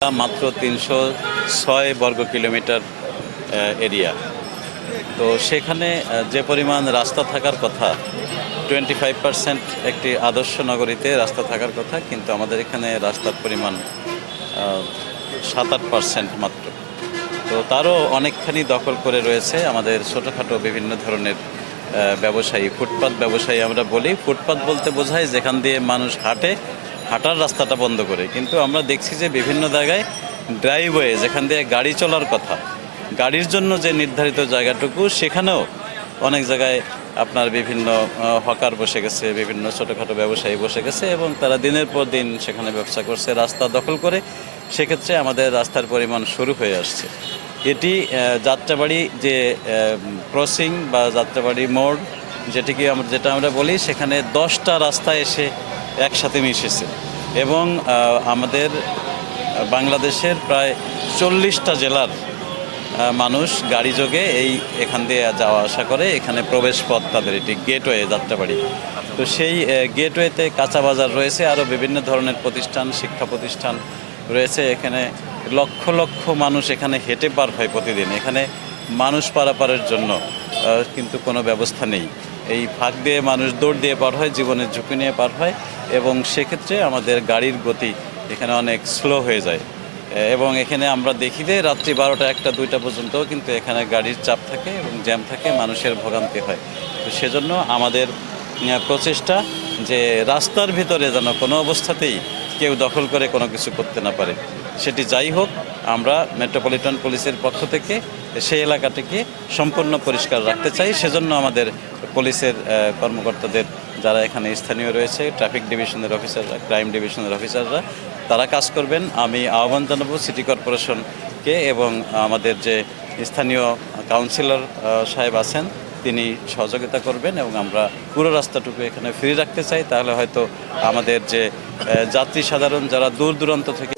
মাত্র ৩০৬ বর্গ kilometre area. তো সেখানে যে পরিমাণ রাস্তা থাকার কথা, 25% একটি আদর্শ নগরীতে রাস্তা থাকার কথা, কিন্তু আমাদের এখানে রাস্তার পরিমাণ ৭-৮% মাত্র। তো তারও অনেকখানি দখল করে রয়েছে আমাদের ছোটোখাটো বিভিন্ন ধরনের ব্যবসায়ী, ফুটপাত ব্যবসায়ী আমরা বলি। ফুটপাত বলতে বোঝায় যেখান দিয়ে মানুষ হাঁটে, হাঁটার রাস্তাটা বন্ধ করে। কিন্তু আমরা দেখছি যে বিভিন্ন জায়গায় ড্রাইভওয়ে, যেখান দিয়ে গাড়ি চলার কথা, গাড়ির জন্য যে নির্ধারিত জায়গাটুকু, সেখানেও অনেক জায়গায় আপনার বিভিন্ন হকার বসে গেছে, বিভিন্ন ছোটোখাটো ব্যবসায়ী বসে গেছে এবং তারা দিনের পর দিন সেখানে ব্যবসা করছে, রাস্তা দখল করে। সেক্ষেত্রে আমাদের রাস্তার পরিমাণ শুরু হয়ে আসছে। এটি যাত্রাবাড়ি যে ক্রসিং বা যাত্রাবাড়ি মোড়, যেটা আমরা বলি, সেখানে 10টা রাস্তা এসে একসাথে মিশেছে এবং আমাদের বাংলাদেশের প্রায় 40টা জেলার মানুষ গাড়ি যোগে এখান দিয়ে যাওয়া আসা করে। এখানে প্রবেশ পথ তাদের, এটি গেটওয়ে যাত্রাবাড়ি। তো সেই গেটওয়েতে কাঁচা বাজার রয়েছে, আরও বিভিন্ন ধরনের প্রতিষ্ঠান, শিক্ষা প্রতিষ্ঠান রয়েছে। এখানে লক্ষ লক্ষ মানুষ এখানে হেঁটে পার হয় প্রতিদিন। এখানে মানুষ পারাপারের জন্য কিন্তু কোনো ব্যবস্থা নেই। এই ফাঁক দিয়ে মানুষ দৌড় দিয়ে পার হয়, জীবনের ঝুঁকি নিয়ে পার হয় এবং সেক্ষেত্রে আমাদের গাড়ির গতি এখানে অনেক স্লো হয়ে যায় এবং এখানে আমরা দেখি যে রাত্রি 12টা, 1টা, 2টা পর্যন্তও কিন্তু এখানে গাড়ির চাপ থাকে এবং জ্যাম থাকে, মানুষের ভোগান্তি হয়। তো সেজন্য আমাদের প্রচেষ্টা যে রাস্তার ভিতরে যেন কোনো অবস্থাতেই কেউ দখল করে কোনো কিছু করতে না পারে। সেটি যাই হোক, আমরা মেট্রোপলিটন পুলিশের পক্ষ থেকে সেই এলাকাটিকে সম্পূর্ণ পরিষ্কার রাখতে চাই। সেজন্য আমাদের পুলিশের কর্মকর্তাদের, যারা এখানে স্থানীয় রয়েছে, ট্রাফিক ডিভিশনের অফিসাররা, ক্রাইম ডিভিশনের অফিসাররা, তারা কাজ করবেন। আমি আহ্বান জানাবো সিটি কর্পোরেশনকে এবং আমাদের যে স্থানীয় কাউন্সিলর সাহেব আছেন, তিনি সহযোগিতা করবেন এবং আমরা পুরো রাস্তাটুকু এখানে ফ্রি রাখতে চাই। তাহলে হয়তো আমাদের যে যাত্রী সাধারণ, যারা দূর দূরান্ত থেকে